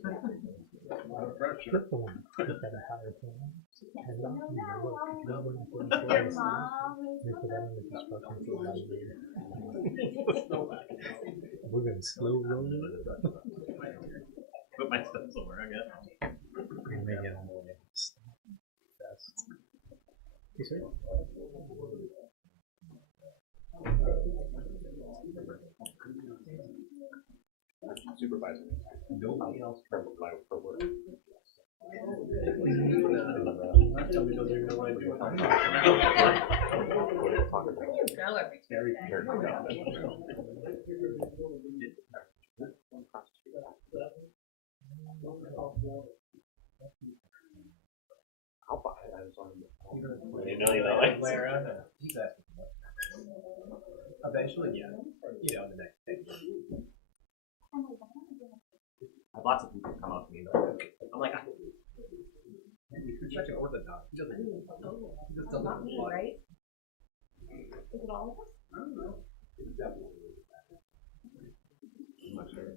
Flip the one at a higher point and not be low. Then we're not going to Your mom they put that on the construction for we're going to slow roll it. Put my stuff somewhere, I guess. And make it all fast. You sir? Supervisor. Nobody else can apply for work. Very I'll buy it. I was on the eventually, yeah. You know, the next thing. I have lots of people come up to me. I'm like, you're such an orthodox. He doesn't. He just doesn't. Not me, right? Is it all of us? I don't know. It's definitely. I'm not sure.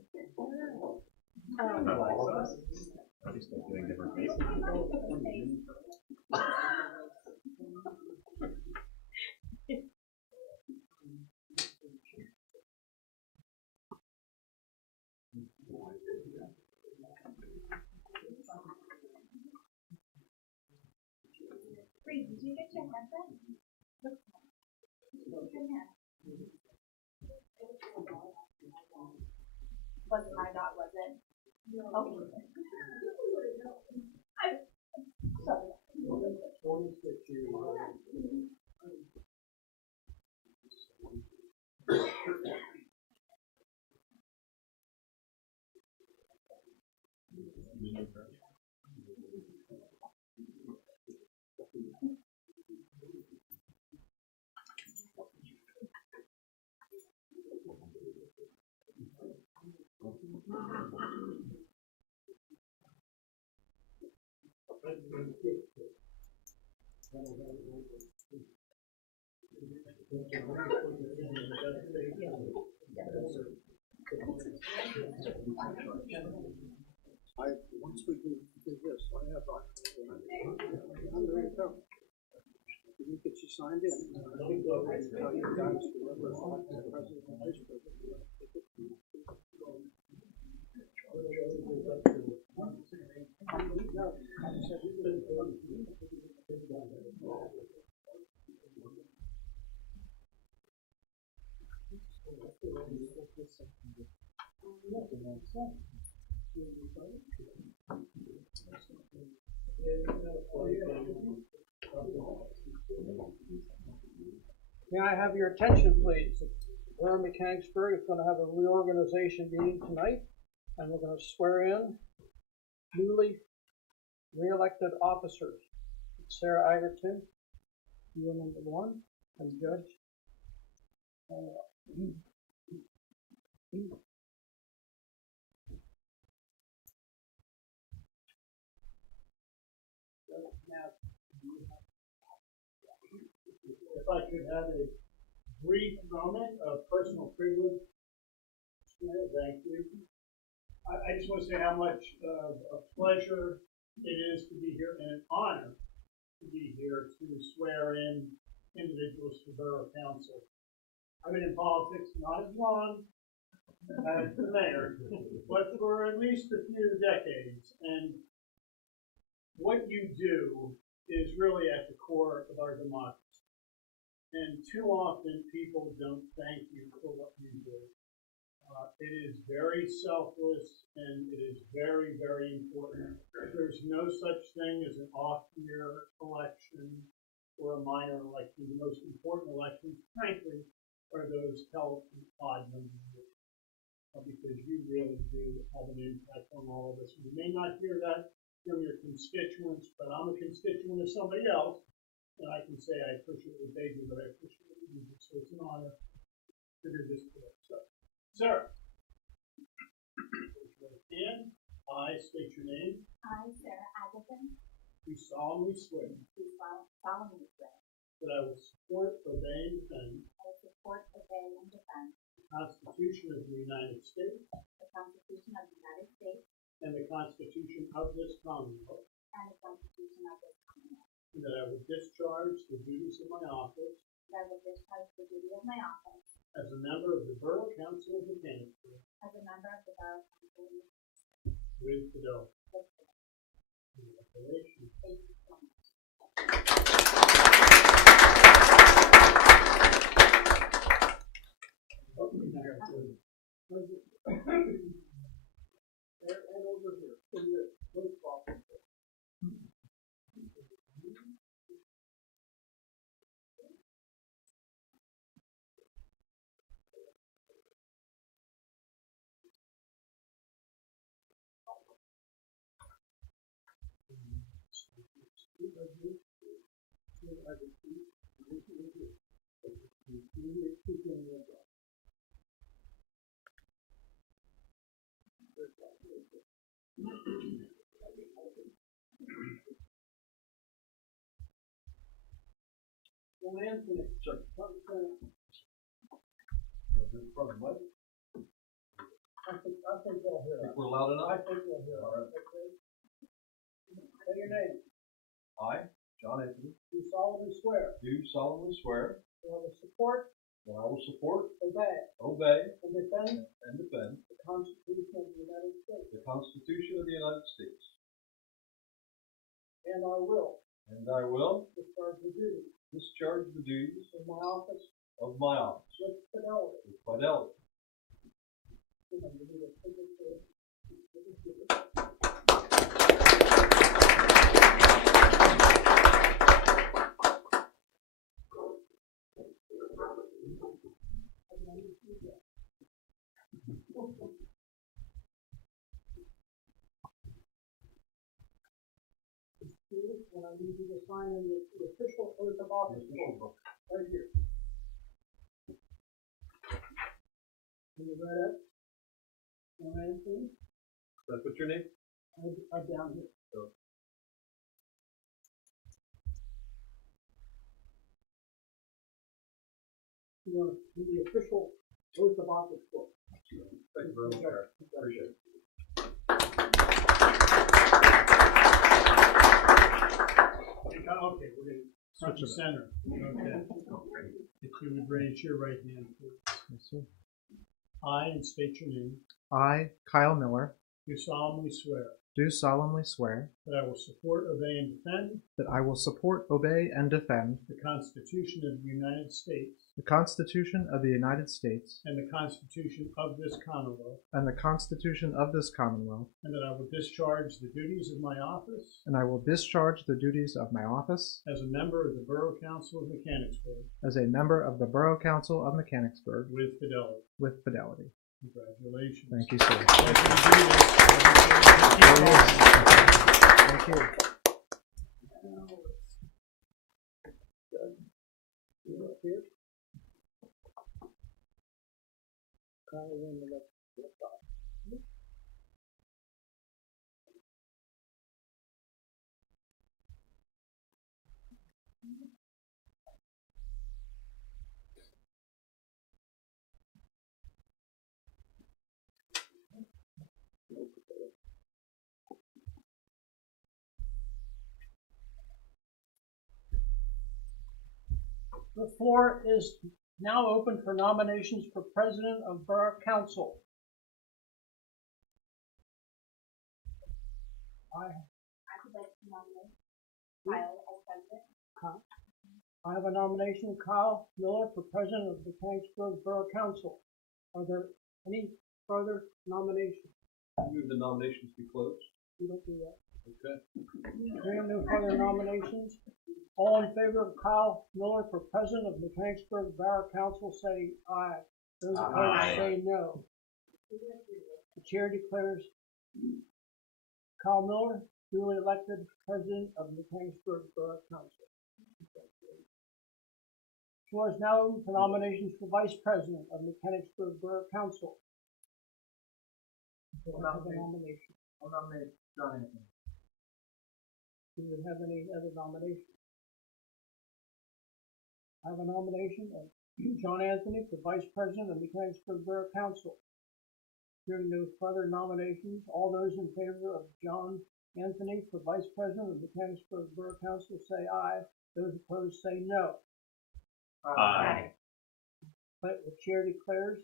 All of us. I'm just doing different faces. Reed, did you get your headset? Was my dot, was it? Okay. Once we do this, I have I'm ready to go. Did you get you signed in? I think tell you guys whoever elected president and vice president. May I have your attention, please? Borough Mechanicsburg is going to have a reorganization meeting tonight, and we're going to swear in newly re-elected officers. Sarah Iverton, you are number one, and Judge. If I could have a brief moment of personal privilege. Thank you. I just want to say how much of a pleasure it is to be here and an honor to be here to swear in individuals to Borough Council. I've been in politics not as long as the mayor, but for at least a few decades. And what you do is really at the core of our democracy. And too often people don't thank you for what you do. It is very selfless and it is very, very important. There's no such thing as an off-year election or a minor election. The most important elections, frankly, are those held in odd number years. Because you really do have an impact on all of us. You may not hear that from your constituents, but I'm a constituent of somebody else. And I can say I appreciate what they do, but I appreciate what you do. So it's an honor to do this today. So, sir, and I state your name. I, Sarah Agathon, Do solemnly swear do solemnly swear that I will support, obey, and defend I will support, obey, and defend the Constitution of the United States the Constitution of the United States and the Constitution of this Commonwealth, and the Constitution of this Commonwealth, and that I will discharge the duties of my office that I will discharge the duty of my office as a member of the Borough Council of Mechanicsburg as a member of the Borough Council. with fidelity. Congratulations. Thank you so much. And over here, in the post office. Well, Anthony, Sure. I think they'll hear us. We're loud I enough? think they'll hear All us. right. Okay. Say your name. I, John Anthony, Do solemnly swear do solemnly swear that I will support, that I will support, obey, obey, and defend and defend the Constitution of the United States. the Constitution of the United States. And I will And I will discharge the duties discharge the duties of my office of my office with fidelity. with fidelity. And I need you to sign in the official oath of office book, right here. Can you read it? John Anthony? That's what's your name? I down here. So, You want to do the official oath of office book. thank you very much, Eric. Appreciate it. Okay, we're going to front and center. Okay. If you would raise your right hand, please. Yes, sir. I, and state your name, I, Kyle Miller, do solemnly swear do solemnly swear that I will support, obey, and defend that I will support, obey, and defend the Constitution of the United States the Constitution of the United States and the Constitution of this Commonwealth, and the Constitution of this Commonwealth, and that I will discharge the duties of my office and I will discharge the duties of my office as a member of the Borough Council of Mechanicsburg as a member of the Borough Council of Mechanicsburg with fidelity. with fidelity. Congratulations. Thank you, sir. Thank you to do this. Thank you. You up here? Kyle in the left side. The floor is now open for nominations for President of Borough Council. I would like to nominate Kyle as president. I have a nomination, Kyle Miller, for President of the Mechanicsburg Borough Council. Are there any further nominations? Move the nominations be closed. We don't do that. Okay. There are no further nominations. All in favor of Kyle Miller for President of Mechanicsburg Borough Council, say aye. Those opposed say no. The chair declares Kyle Miller duly elected President of Mechanicsburg Borough Council. Floor is now open for nominations for Vice President of Mechanicsburg Borough Council. Do I have a nomination? I'll nominate John Anthony. Do we have any other nominations? I have a nomination of John Anthony for Vice President of Mechanicsburg Borough Council. Hearing no further nominations, all those in favor of John Anthony for Vice President of the Mechanicsburg Borough Council say aye. Those opposed say no. Aye. But the chair declares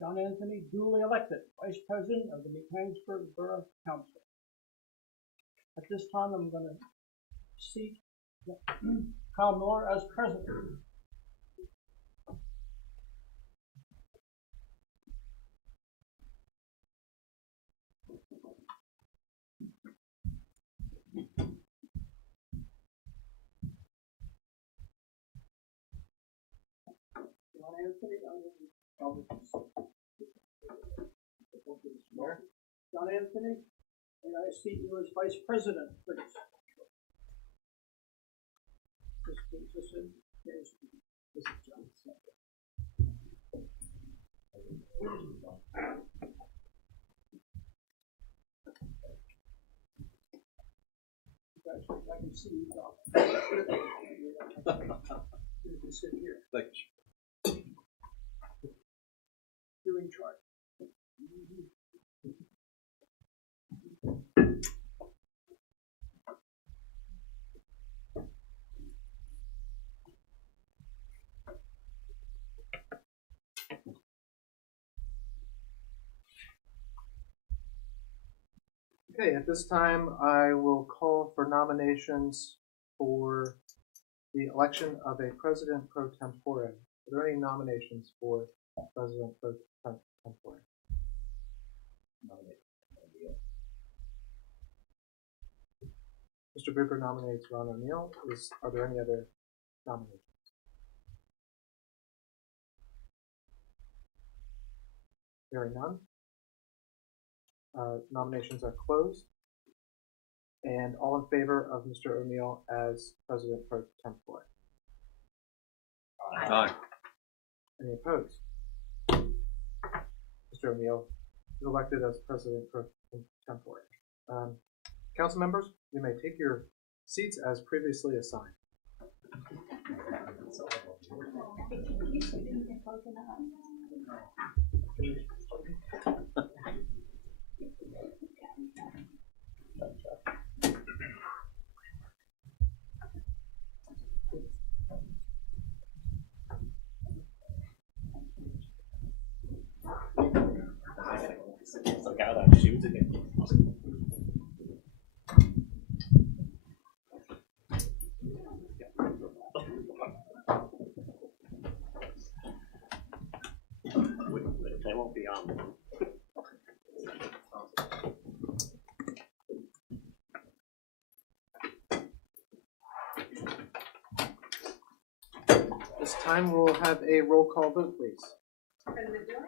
John Anthony duly elected Vice President of the Mechanicsburg Borough Council. At this time, I'm going to seat Kyle Miller as President. John Anthony, John Anthony, and I seat you as Vice President, please. This is John's second. Guys, I can see you, John. You can sit here. Thank You're in charge. Okay, at this time, I will call for nominations for the election of a president pro tempore. Are there any nominations for president pro tempore? Mr. Booker nominates Ron O'Neill. Are there any other nominations? Hearing none. Nominations are closed. And all in favor of Mr. O'Neill as president pro tempore? Aye. Any opposed? Mr. O'Neill is elected as president pro tempore. Council members, you may take your seats as previously assigned. So got out shoes again. They won't be on. This time we'll have a roll call vote, please. President Miller,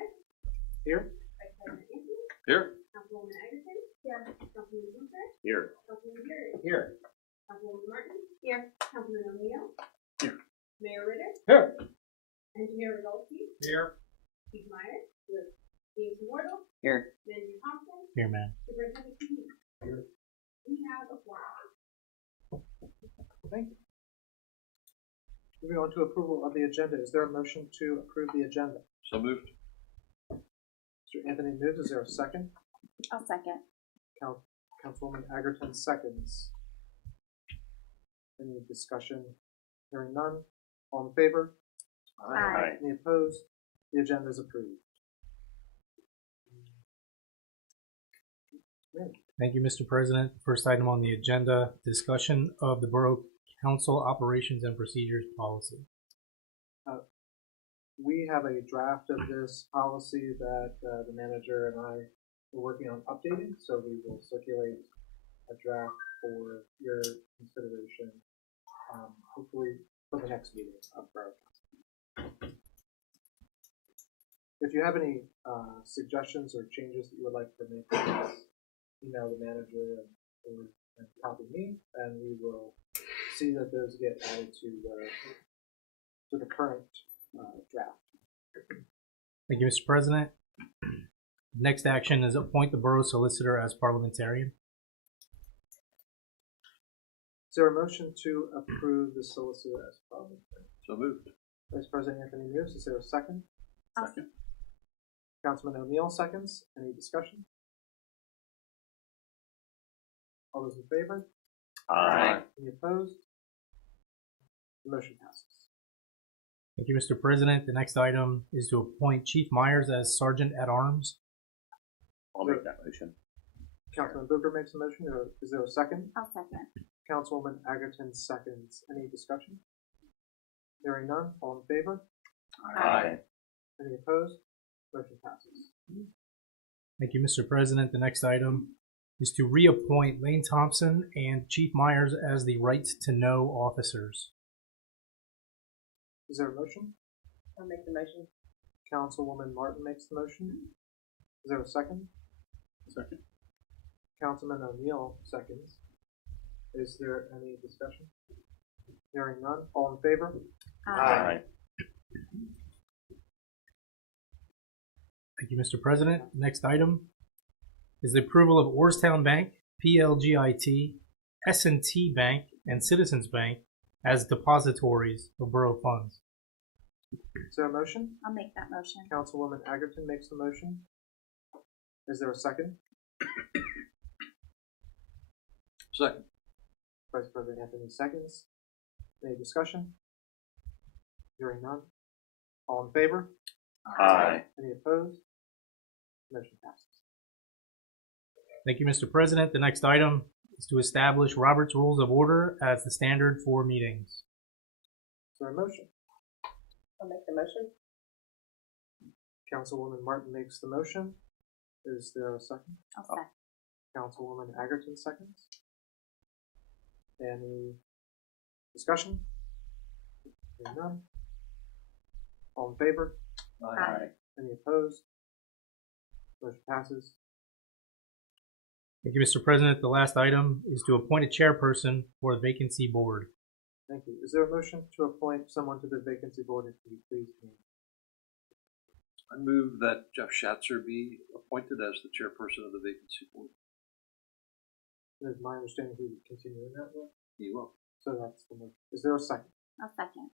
Here? Vice President Anthony, Here. Councilwoman Anderson, here, Councilman Booker, Here. Councilman Beard, Here. Councilwoman Martin, here, Councilman O'Neill, Here. Mayor Ritter, Here. Engineer Rizolfi, Here. Steve Meyer, James Wardle, Here. Manager Thompson, Here, man. Superintendent Keenan. Here. We have a forum. Thank you. Moving on to approval of the agenda. Is there a motion to approve the agenda? So moved. Mr. Anthony moves. Is there a second? I'll second. Councilwoman Agerton seconds. Any discussion? Hearing none. All in favor? Aye. Any opposed? The agenda is approved. Thank you, Mr. President. First item on the agenda, discussion of the Borough Council Operations and Procedures Policy. We have a draft of this policy that the manager and I are working on updating, so we will circulate a draft for your consideration, hopefully for the next meeting of Borough Council. If you have any suggestions or changes that you would like to make, please email the manager and copy me, and we will see that those get added to the current draft. Thank you, Mr. President. Next action is appoint the Borough Solicitor as parliamentarian. Is there a motion to approve the solicitor as parliamentarian? So moved. Vice President Anthony moves. Is there a second? Second. Councilman O'Neill seconds. Any discussion? All those in favor? Aye. Any opposed? The motion passes. Thank you, Mr. President. The next item is to appoint Chief Myers as Sergeant at Arms. I'll make that motion. Councilman Booker makes a motion. Is there a second? I'll second. Councilwoman Egerton seconds. Any discussion? Hearing none. All in favor? Aye. Any opposed? Motion passes. Thank you, Mr. President. The next item is to reappoint Lane Thompson and Chief Myers as the Right to Know officers. Is there a motion? I'll make the motion. Councilwoman Martin makes the motion. Is there a second? Second. Councilman O'Neill seconds. Is there any discussion? Hearing none. All in favor? Aye. Thank you, Mr. President. The next item is the approval of Orrstown Bank, PLGIT, S&T Bank, and Citizens Bank as depositories of borough funds. Is there a motion? I'll make that motion. Councilwoman Egerton makes the motion. Is there a second? Second. Vice President Anthony seconds. Any discussion? Hearing none. All in favor? Aye. Any opposed? Motion passes. Thank you, Mr. President. The next item is to establish Robert's Rules of Order as the standard for meetings. Is there a motion? I'll make the motion. Councilwoman Martin makes the motion. Is there a second? I'll second. Councilwoman Egerton seconds. Any discussion? Hearing none. All in favor? Aye. Any opposed? Motion passes. Thank you, Mr. President. The last item is to appoint a chairperson for the vacancy board. Thank you. Is there a motion to appoint someone to the vacancy board? If you please, name? I move that Jeff Schatzer be appointed as the chairperson of the vacancy board. It is my understanding he would continue in that role. He will. So that's the motion. Is there a second? I'll second.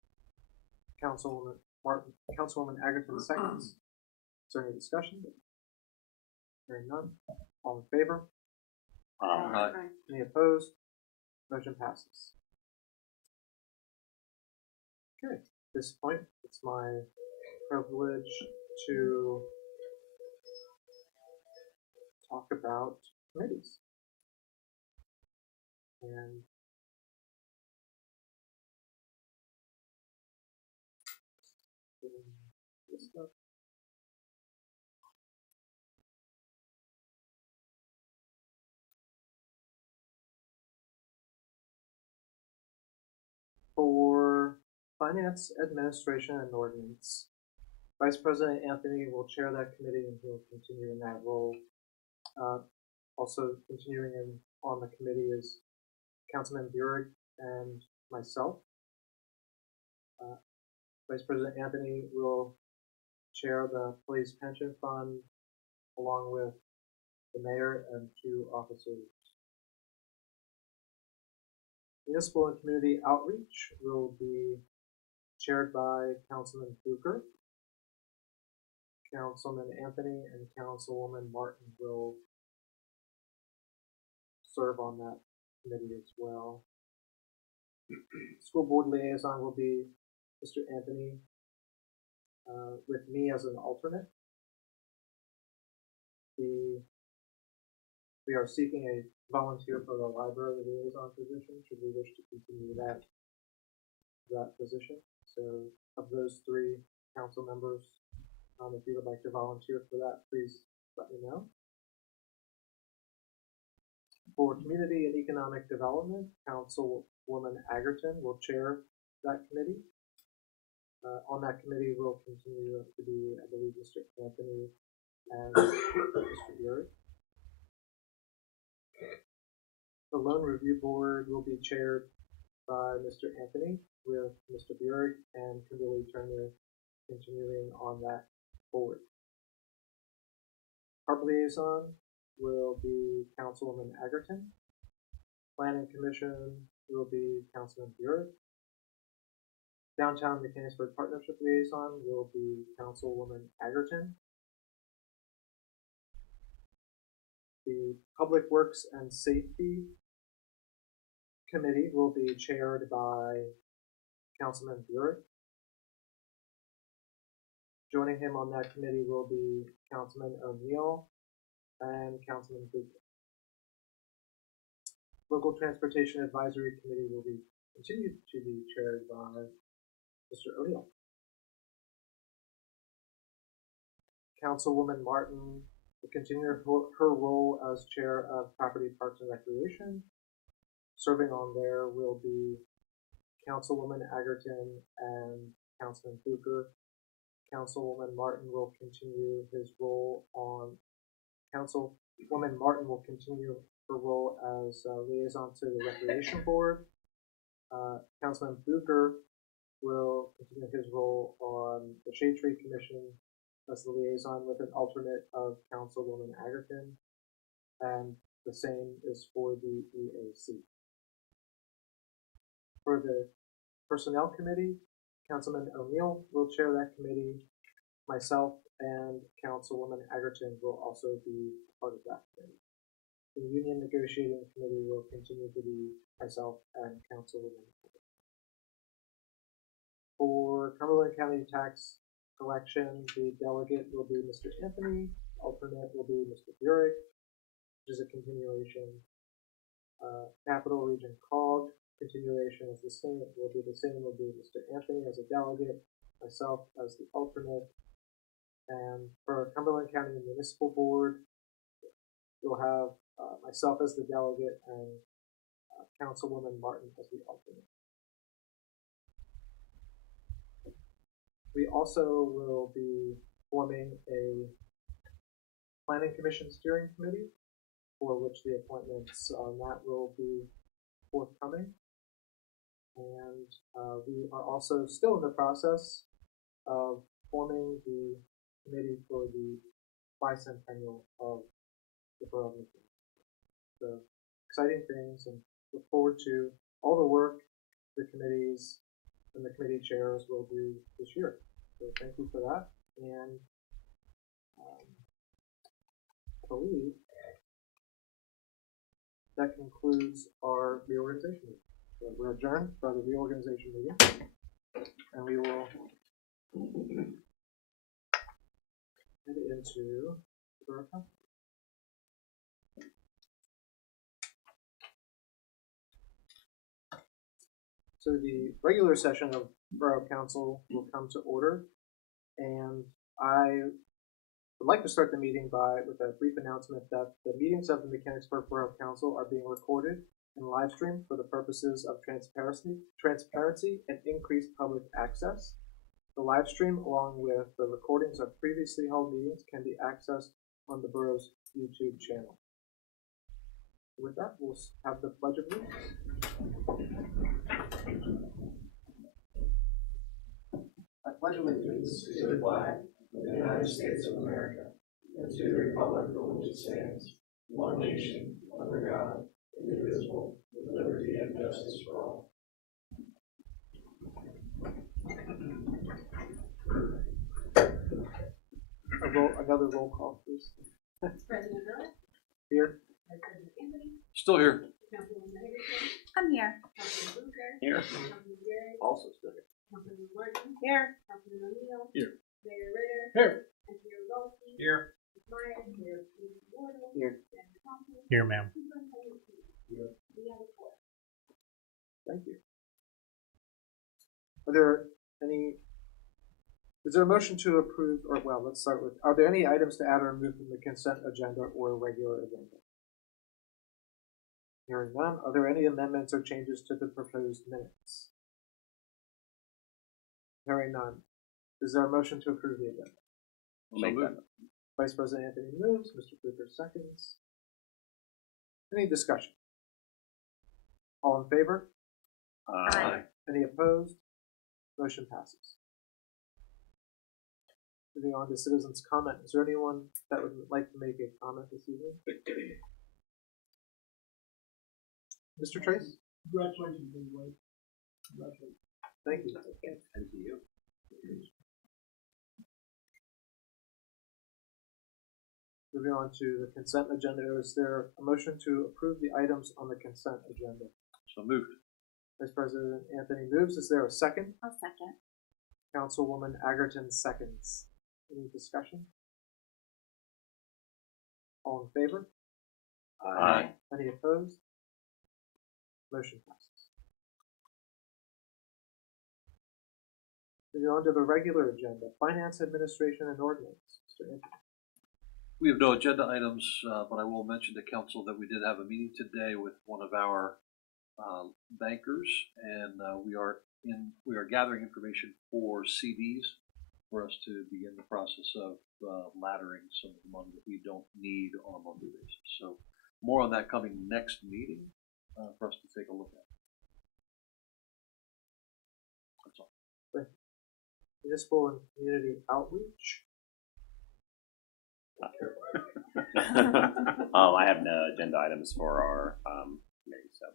Councilwoman Martin, Councilwoman Egerton seconds. Is there any discussion? Hearing none. All in favor? Aye. Any opposed? Motion passes. Okay, at this point, it's my privilege to talk about committees. And this stuff. For Finance, Administration, and Ordinance, Vice President Anthony will chair that committee and he'll continue in that role. Also continuing on the committee is Councilman Burek and myself. Vice President Anthony will chair the Police Pension Fund along with the mayor and 2 officers. Municipal and Community Outreach will be chaired by Councilman Booker. Councilman Anthony and Councilwoman Martin will serve on that committee as well. School Board Liaison will be Mr. Anthony, with me as an alternate. We are seeking a volunteer for the library liaison position, should we wish to continue that position. So of those 3 council members, if you would like to volunteer for that, please let me know. For Community and Economic Development, Councilwoman Egerton will chair that committee. On that committee will continue to be, I believe, Mr. Anthony and Mr. Burek. The Loan Review Board will be chaired by Mr. Anthony with Mr. Burek and Kimberly Turner continuing on that board. Park Liaison will be Councilwoman Egerton. Planning Commission will be Councilman Burek. Downtown Mechanicsburg Partnership Liaison will be Councilwoman Egerton. The Public Works and Safety Committee will be chaired by Councilman Burek. Joining him on that committee will be Councilman O'Neill and Councilman Booker. Local Transportation Advisory Committee will be continued to be chaired by Mr. O'Neill. Councilwoman Martin will continue her role as chair of Property, Parks, and Recreation. Serving on there will be Councilwoman Agerton and Councilman Booker. Councilwoman Martin will continue his role on Councilwoman Martin will continue her role as liaison to the Recreation Board. Councilman Booker will continue his role on the Shade Tree Commission as the liaison with an alternate of Councilwoman Agerton, and the same is for the EAC. For the Personnel Committee, Councilman O'Neill will chair that committee. Myself and Councilwoman Agerton will also be part of that committee. The Union Negotiating Committee will continue to be myself and Councilwoman Agerton. For Cumberland County Tax Collection, the delegate will be Mr. Anthony, alternate will be Mr. Burek, which is a continuation. Capital Region COG, continuation is the same, will be Mr. Anthony as a delegate, myself as the alternate, and for Cumberland County Municipal Board, you'll have myself as the delegate and Councilwoman Martin as the alternate. We also will be forming a Planning Commission Steering Committee, for which the appointments on that will be forthcoming. And we are also still in the process of forming the committee for the bicentennial of the Borough of Newton. So exciting things, and look forward to all the work the committees and the committee chairs will do this year. So thank you for that, and I believe that concludes our reorganization meeting. So we're adjourned for the reorganization meeting, and we will head into the Borough Council. So the regular session of Borough Council will come to order, and I would like to start the meeting with a brief announcement that the meetings of the Mechanicsburg Borough Council are being recorded and live streamed for the purposes of transparency and increased public access. The live stream, along with the recordings of previously held meetings, can be accessed on the Borough's YouTube channel. With that, we'll have the Pledge of Allegiance. I pledge allegiance to the flag of the United States of America and to the republic for which it stands, one nation, under God, indivisible, with liberty and justice for all. Another roll call, please. President Miller? Here. President Anthony? Still here. Councilwoman Hagerson? I'm here. Councilman Booker? Here. Councilman Burek? Also still here. Councilman Martin? Here. Councilman O'Neill? Here. Mayor Ritter? Here. And Mayor Golsky? Here. Ms. Myers? Mayor Wardle? Here. Senator Thompson? Here, ma'am. Superintendent Pease? Here. We have a quorum. Thank you. Is there a motion to approve, or well, let's start with, are there any items to add or remove from the consent agenda or regular agenda? Hearing none, are there any amendments or changes to the proposed minutes? Hearing none, is there a motion to approve the agenda? We'll make that. Vice President Anthony moves, Mr. Booker seconds. Any discussion? All in favor? Aye. Any opposed? Motion passes. Moving on to citizens' comment. Is there anyone that would like to make a comment this evening? Mr. Trace? Congratulations, anyway. Congratulations. Thank you. And to you. Moving on to the consent agenda, is there a motion to approve the items on the consent agenda? So moved. Vice President Anthony moves. Is there a second? I'll second. Councilwoman Agerton seconds. Any discussion? All in favor? Aye. Any opposed? Motion passes. Moving on to the regular agenda, Finance, Administration, and Ordinance. Mr. Anthony. We have no agenda items, but I will mention to council that we did have a meeting today with one of our bankers, and we are gathering information for CDs for us to begin the process of laddering some of the money that we don't need on a monthly basis. So more on that coming next meeting for us to take a look at. That's all. Municipal and Community Outreach. I have no agenda items for our committee, so.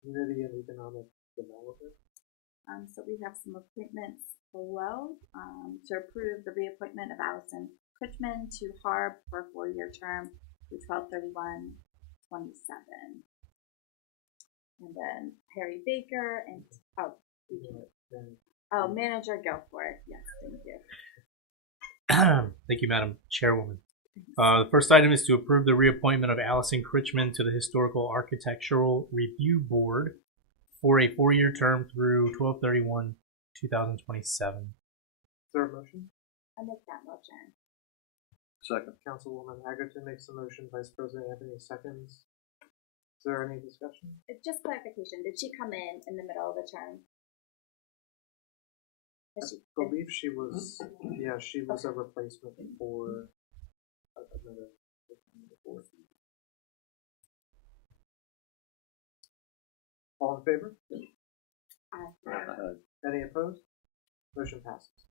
Community and Economic Development. So we have some appointments below, to approve the reappointment of Allison Kutchman to HARB for a 4-year term through 12/31/27. And then Harry Baker and, manager, go for it. Yes, thank you. Thank you, Madam Chairwoman. The first item is to approve the reappointment of Allison Critchman to the Historical Architectural Review Board for a 4-year term through 12/31/2027. Is there a motion? I make that motion. Second. Councilwoman Agerton makes the motion. Vice President Anthony seconds. Is there any discussion? Just clarification, did she come in the middle of the term? I believe she was, she was a replacement for another. All in favor? Any opposed? Motion passes.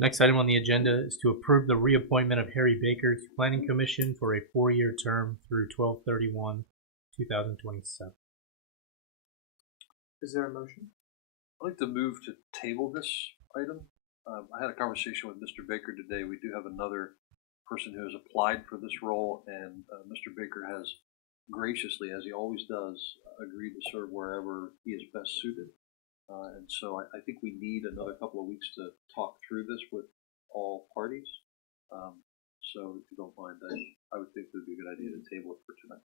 Next item on the agenda is to approve the reappointment of Harry Baker to Planning Commission for a 4-year term through 12/31/2027. Is there a motion? I'd like to move to table this item. I had a conversation with Mr. Baker today. We do have another person who has applied for this role, and Mr. Baker has graciously, as he always does, agreed to serve wherever he is best suited. And so I think we need another couple of weeks to talk through this with all parties. So if you don't mind, I would think it would be a good idea to table it for tonight.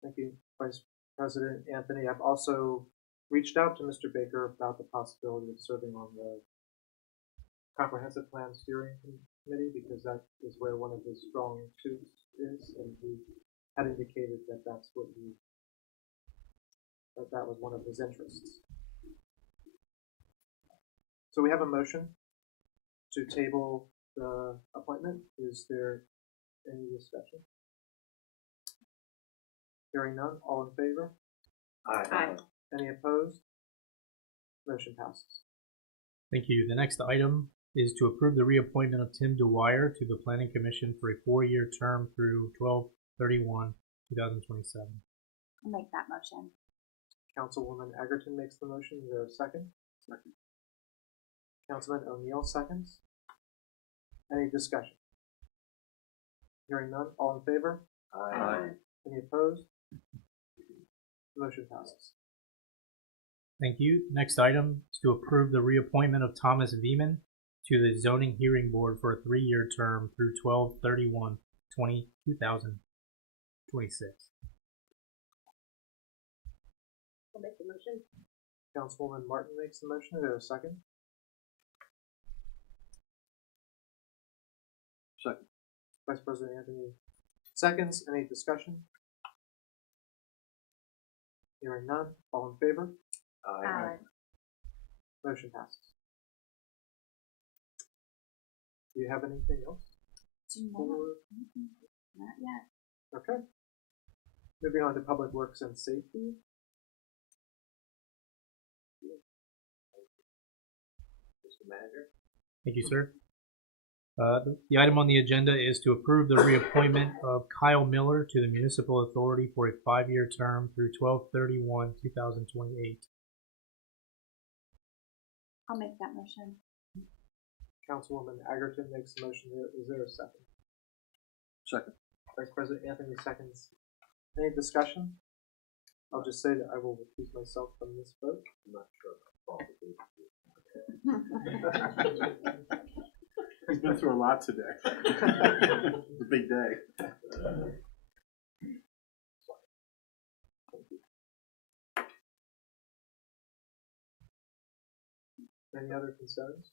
Thank you, Vice President Anthony. I've also reached out to Mr. Baker about the possibility of serving on the Comprehensive Plan Steering Committee, because that is where one of his strong suits is, and he had indicated that that's what that was one of his interests. So we have a motion to table the appointment. Is there any discussion? Hearing none, all in favor? Aye. Any opposed? Motion passes. Thank you. The next item is to approve the reappointment of Tim Dwyer to the Planning Commission for a 4-year term through 12/31/2027. I'll make that motion. Councilwoman Agerton makes the motion. Is there a second? Second. Councilman O'Neill seconds. Any discussion? Hearing none, all in favor? Aye. Any opposed? Motion passes. Thank you. Next item is to approve the reappointment of Thomas Veman to the Zoning Hearing Board for a 3-year term through 12/31/2026. I'll make the motion. Councilwoman Martin makes the motion. Is there a second? Second. Vice President Anthony seconds. Any discussion? Hearing none, all in favor? Aye. Motion passes. Do you have anything else? Do you know? Not yet. Okay. Moving on to Public Works and Safety. Mr. Manager? Thank you, sir. The item on the agenda is to approve the reappointment of Kyle Miller to the Municipal Authority for a 5-year term through 12/31/2028. I'll make that motion. Councilwoman Agerton makes the motion. Is there a second? Second. Vice President Anthony seconds. Any discussion? I'll just say that I will recuse myself from this vote. I'm not sure. He's been through a lot today. It's a big day. Any other concerns?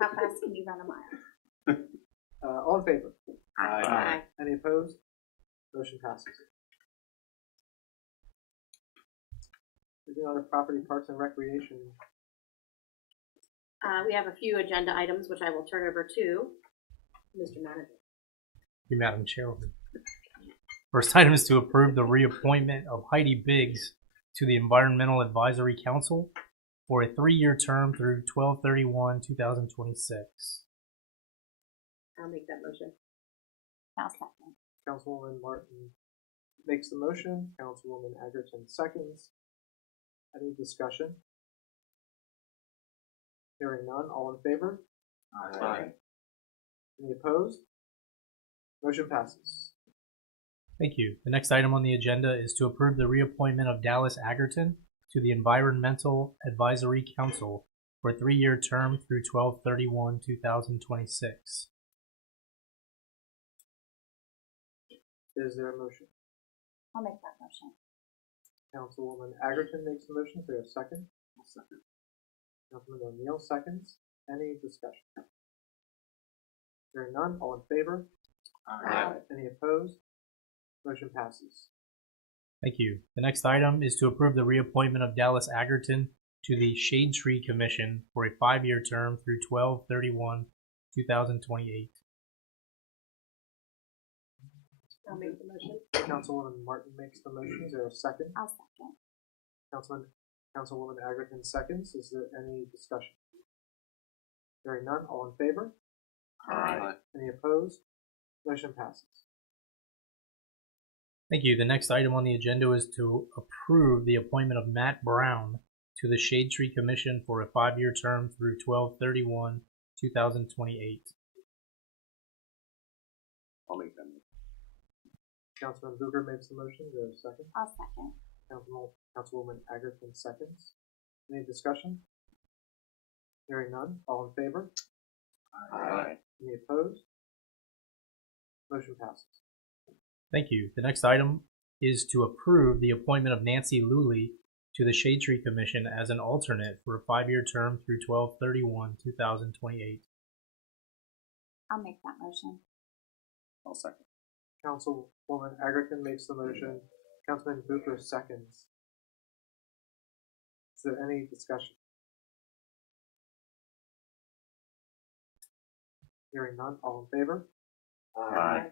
How fast can you run a mile? All in favor? Aye. Any opposed? Motion passes. Moving on to property, parks, and recreation. We have a few agenda items, which I will turn over to Mr. Manager. Thank you, Madam Chairwoman. First item is to approve the reappointment of Heidi Biggs to the Environmental Advisory Council for a 3-year term through 12/31/2026. I'll make that motion. I'll second. Councilwoman Martin makes the motion. Councilwoman Agerton seconds. Any discussion? Hearing none. All in favor? Aye. Any opposed? Motion passes. Thank you. The next item on the agenda is to approve the reappointment of Dallas Agerton to the Environmental Advisory Council for a 3-year term through 12/31/2026. Is there a motion? I'll make that motion. Councilwoman Agerton makes the motion. Is there a second? Second. Councilman O'Neill seconds. Any discussion? Hearing none. All in favor? Aye. Any opposed? Motion passes. Thank you. The next item is to approve the reappointment of Dallas Agerton to the Shade Tree Commission for a 5-year term through 12/31/2028. I'll make the motion. Councilwoman Martin makes the motion. Is there a second? I'll second. Councilwoman Agerton seconds. Is there any discussion? Hearing none. All in favor? Aye. Any opposed? Motion passes. Thank you. The next item on the agenda is to approve the appointment of Matt Brown to the Shade Tree Commission for a 5-year term through 12/31/2028. I'll make that. Councilman Booger makes the motion. Is there a second? I'll second. Councilwoman Agerton seconds. Any discussion? Hearing none. All in favor? Aye. Any opposed? Motion passes. Thank you. The next item is to approve the appointment of Nancy Luley to the Shade Tree Commission as an alternate for a 5-year term through 12/31/2028. I'll make that motion. I'll second. Councilwoman Agerton makes the motion. Councilman Booger seconds. Is there any discussion? Hearing none. All in favor? Aye.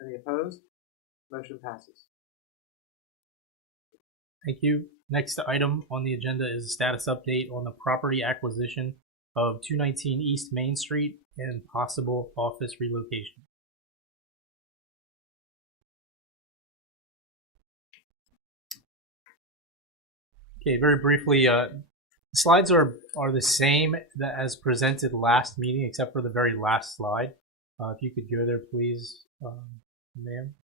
Any opposed? Motion passes. Thank you. Next item on the agenda is a status update on the property acquisition of 219 East Main Street and possible office relocation. Okay, very briefly, the slides are the same as presented last meeting, except for the very last slide. If you could go there, please, ma'am.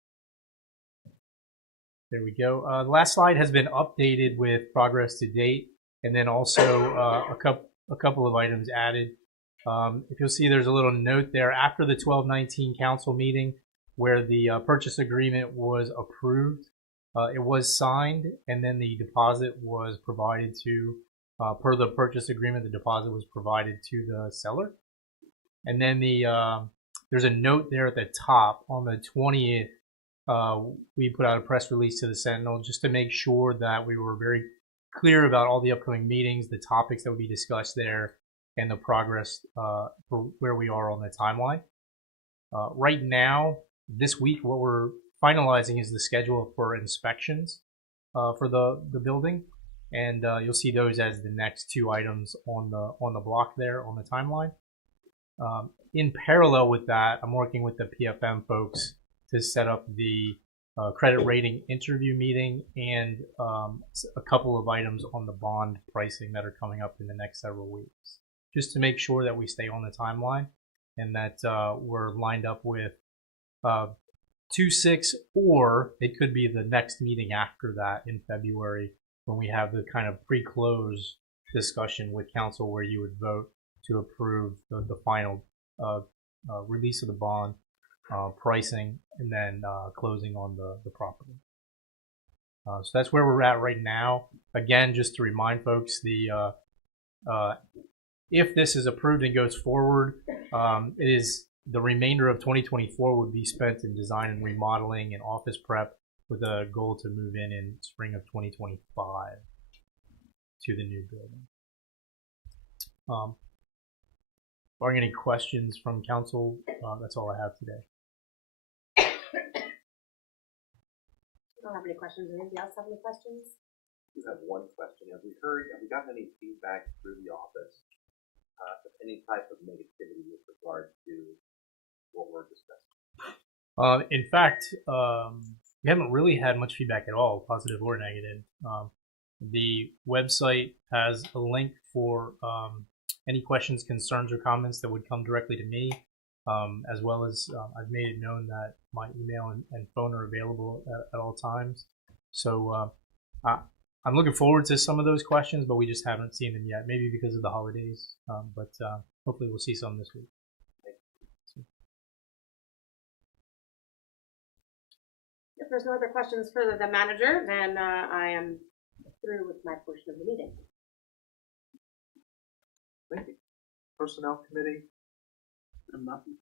There we go. The last slide has been updated with progress to date, and then also a couple of items added. If you'll see, there's a little note there after the 12/19 council meeting where the purchase agreement was approved. It was signed, and then the deposit was provided to, per the purchase agreement, the deposit was provided to the seller. And then there's a note there at the top. On the 20th, we put out a press release to the Sentinel just to make sure that we were very clear about all the upcoming meetings, the topics that would be discussed there, and the progress for where we are on the timeline. Right now, this week, what we're finalizing is the schedule for inspections for the building, and you'll see those as the next 2 items on the block there on the timeline. In parallel with that, I'm working with the PFM folks to set up the credit rating interview meeting and a couple of items on the bond pricing that are coming up in the next several weeks. just to make sure that we stay on the timeline and that we're lined up with 2/6, or it could be the next meeting after that in February when we have the kind of pre-close discussion with council where you would vote to approve the final release of the bond, pricing, and then closing on the property. So that's where we're at right now. Again, just to remind folks, if this is approved and goes forward, it is the remainder of 2024 would be spent in design and remodeling and office prep with a goal to move in spring of 2025 to the new building. Barring any questions from council, that's all I have today. I don't have any questions. Anybody else have any questions? I do have one question. Have we gotten any feedback through the office of any type of negativity with regard to what we're discussing? In fact, we haven't really had much feedback at all, positive or negative. The website has a link for any questions, concerns, or comments that would come directly to me, as well as I've made it known that my email and phone are available at all times. So I'm looking forward to some of those questions, but we just haven't seen them yet, maybe because of the holidays, but hopefully we'll see some this week. If there's no other questions for the manager, then I am through with my portion of the meeting. Thank you. Personnel Committee. Nothing.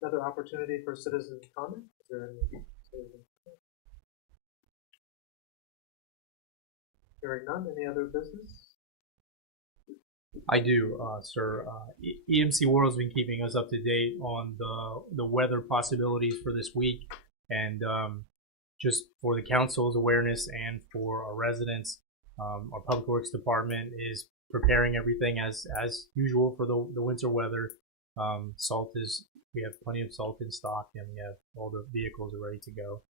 Another opportunity for citizen comment. Is there any citizen comment? Hearing none. Any other business? I do, sir. EMC World's been keeping us up to date on the weather possibilities for this week, and just for the council's awareness and for our residents, our Public Works Department is preparing everything as usual for the winter weather. We have plenty of salt in stock, and we have all the vehicles are ready to go.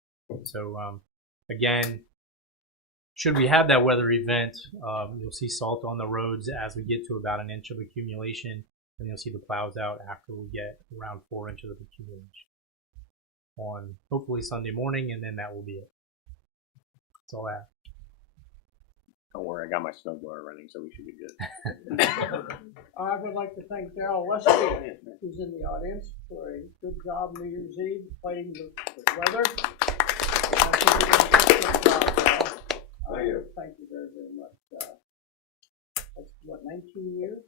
So again, should we have that weather event, you'll see salt on the roads as we get to about 1 inch of accumulation, and you'll see the plows out after we get around 4 inches of accumulation on hopefully Sunday morning, and then that will be it. That's all I have. Don't worry, I got my snowblower running, so we should be good. I would like to thank Darrell Westby, who's in the audience, for a good job New Year's Eve fighting the weather. I think you did an excellent job, Darrell. Thank you very, very much. That's what, 19 years?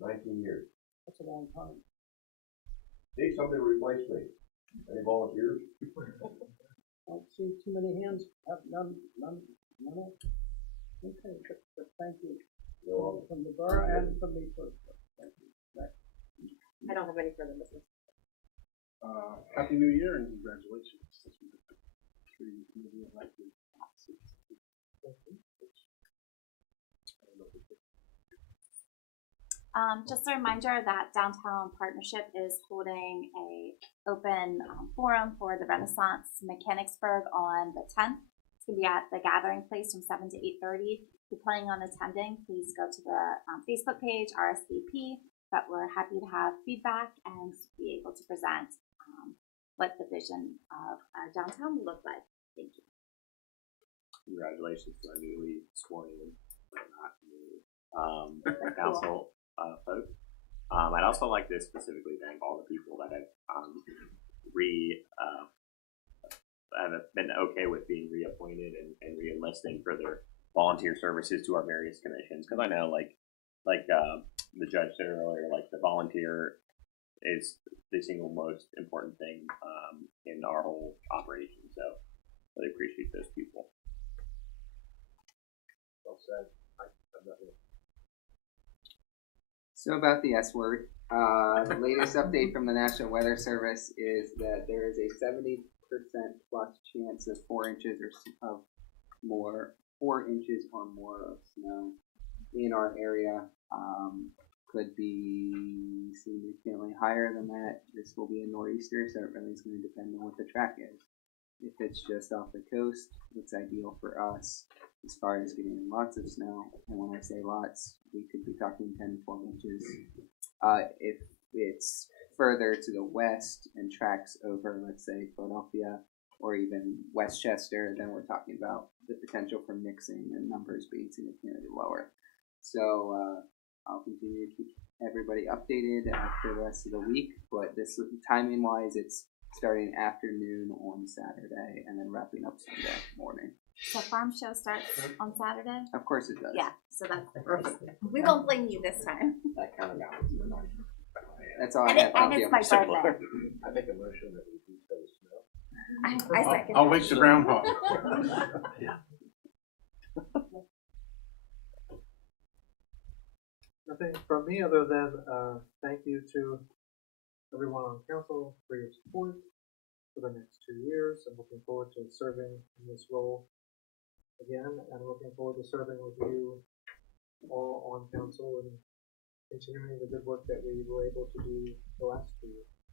19 years. That's a long time. Need somebody to replace me. Any volunteers? I don't see too many hands. None. Okay, but thank you. From the borough and from me personally. Thank you. Next. I don't have any further business. Happy New Year and congratulations. Three committee elected. Just a reminder that Downtown Partnership is holding a open forum for the Renaissance Mechanicsburg on the 10th. It's going to be at the Gathering Place from 7 to 8:30. If you're planning on attending, please go to the Facebook page, RSVP. But we're happy to have feedback and be able to present what the vision of our downtown will look like. Thank you. Congratulations to our newly sworn in, council folks. I'd also like to specifically thank all the people that have been okay with being reappointed and re-enlisting for their volunteer services to our various commissions. Because I know, like the judge said earlier, like the volunteer is the single most important thing in our whole operation. So really appreciate those people. Well said. So about the S word, the latest update from the National Weather Service is that there is a 70% plus chance of 4 inches or more of snow in our area. Could be significantly higher than that. This will be a nor'easter, so it really is going to depend on what the track is. If it's just off the coast, it's ideal for us as far as getting lots of snow. And when I say lots, we could be talking 10, 12 inches. If it's further to the west and tracks over, let's say, Philadelphia or even Westchester, then we're talking about the potential for mixing and numbers being significantly lower. So I'll continue to keep everybody updated after the rest of the week, but this timing wise, it's starting afternoon on Saturday and then wrapping up Sunday morning. So farm show starts on Saturday? Of course it does. Yeah, so that's perfect. We won't blame you this time. That kind of balance. That's all And, I have. and Thank it's you. my birthday. I make a motion that we do so snow. I second I'll that. wake the groundhog. Nothing from me other than thank you to everyone on council for your support for the next 2 years. I'm looking forward to serving in this role again, and looking forward to serving with you all on council and continuing the good work that we were able to do the last 2 years.